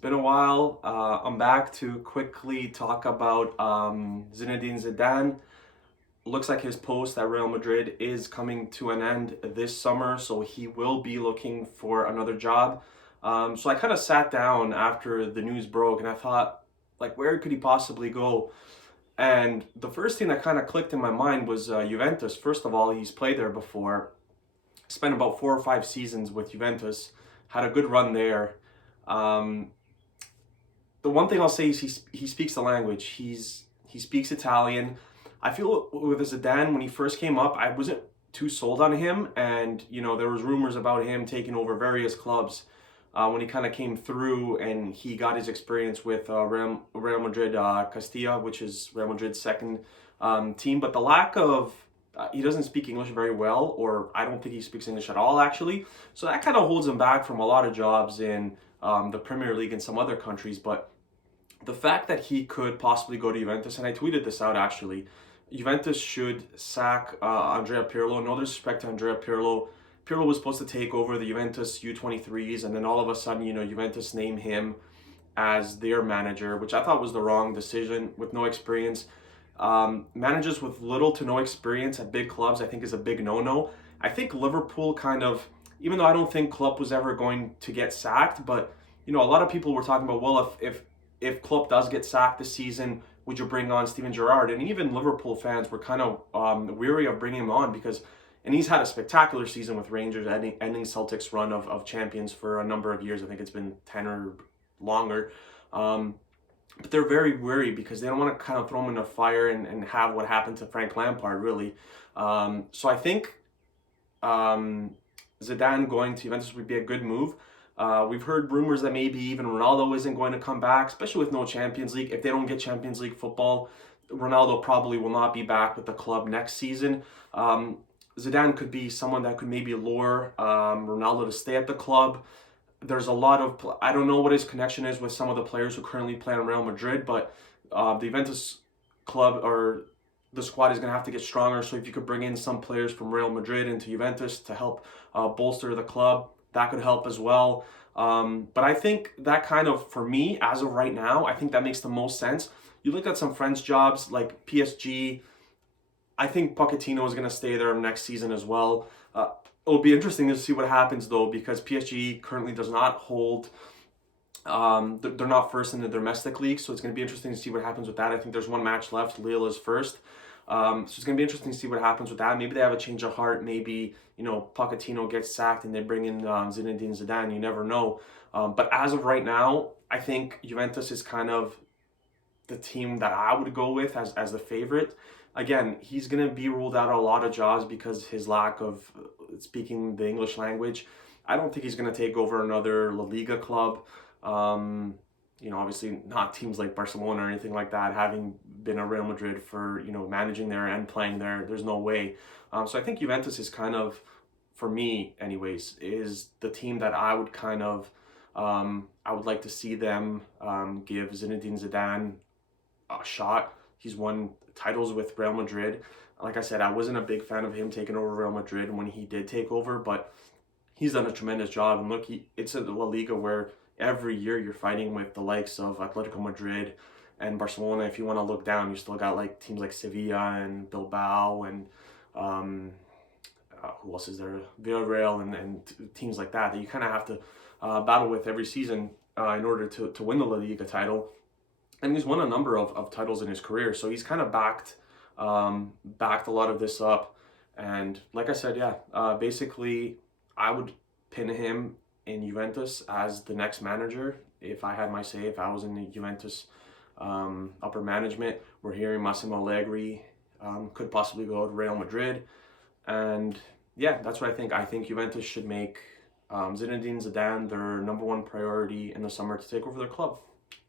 been a while. I'm back to quickly talk about Zinedine Zidane. Looks like his post at Real Madrid is coming to an end this summer, so he will be looking for another job. So I kind of sat down after the news broke and I thought, like, where could he possibly go? And the first thing that kind of clicked in my mind was Juventus. First of all, he's played there before, spent about 4 or 5 seasons with Juventus, had a good run there. Um, the one thing I'll say is he speaks the language. He speaks Italian. I feel with Zidane when he first came up, I wasn't too sold on him, and there was rumors about him taking over various clubs when he kind of came through and he got his experience with Real Madrid Castilla, which is Real Madrid's second team. But the lack of he doesn't speak English very well, or I don't think he speaks English at all, actually. So that kind of holds him back from a lot of jobs in the Premier League and some other countries. But the fact that he could possibly go to Juventus, and I tweeted this out actually, Juventus should sack Andrea Pirlo. No disrespect to Andrea Pirlo. Pirlo was supposed to take over the Juventus U23s, and then all of a sudden, Juventus named him as their manager, which I thought was the wrong decision with no experience. Managers with little to no experience at big clubs, I think, is a big no-no. I think Liverpool kind of, even though I don't think Klopp was ever going to get sacked, but a lot of people were talking about, well, if Klopp does get sacked this season, would you bring on Steven Gerrard? And even Liverpool fans were kind of weary of bringing him on and he's had a spectacular season with Rangers, ending Celtic's run of champions for a number of years. I think it's been 10 or longer. But they're very weary because they don't want to kind of throw him in a fire and have what happened to Frank Lampard, really. So I think Zidane going to Juventus would be a good move. We've heard rumors that maybe even Ronaldo isn't going to come back, especially with no Champions League. If they don't get Champions League football, Ronaldo probably will not be back with the club next season. Zidane could be someone that could maybe lure Ronaldo to stay at the club. There's a lot of, I don't know what his connection is with some of the players who currently play on Real Madrid, but the Juventus club or the squad is going to have to get stronger. So if you could bring in some players from Real Madrid into Juventus to help bolster the club, that could help as well. But I think that kind of, for me, as of right now, I think that makes the most sense. You look at some French jobs like PSG. I think Pochettino is going to stay there next season as well. It'll be interesting to see what happens, though, because PSG currently does not hold, they're not first in the domestic league, so it's going to be interesting to see what happens with that. I think there's one match left. Lille is first. So it's going to be interesting to see what happens with that. Maybe they have a change of heart. Maybe, Pochettino gets sacked and they bring in Zinedine Zidane. You never know. But as of right now, I think Juventus is kind of the team that I would go with as the favorite. Again, he's going to be ruled out of a lot of jobs because his lack of speaking the English language. I don't think he's going to take over another La Liga club. Obviously not teams like Barcelona or anything like that, having been a Real Madrid for, managing there and playing there. There's no way. So I think Juventus is kind of, for me anyways, is the team that I would kind of, I would like to see them give Zinedine Zidane a shot. He's won titles with Real Madrid. Like I said, I wasn't a big fan of him taking over Real Madrid when he did take over, but he's done a tremendous job. And look, it's a La Liga where every year you're fighting with the likes of Atletico Madrid and Barcelona. If you want to look down, you still got like teams like Sevilla and Bilbao and who else is there? Villarreal and teams like that you kind of have to battle with every season in order to win the La Liga title. And he's won a number of titles in his career, so he's kind of backed a lot of this up. And like I said, basically I would pin him in Juventus as the next manager if I had my say, if I was in the Juventus upper management. We're hearing Massimo Allegri could possibly go to Real Madrid. And that's what I think. I think Juventus should make Zinedine Zidane their number one priority in the summer to take over their club.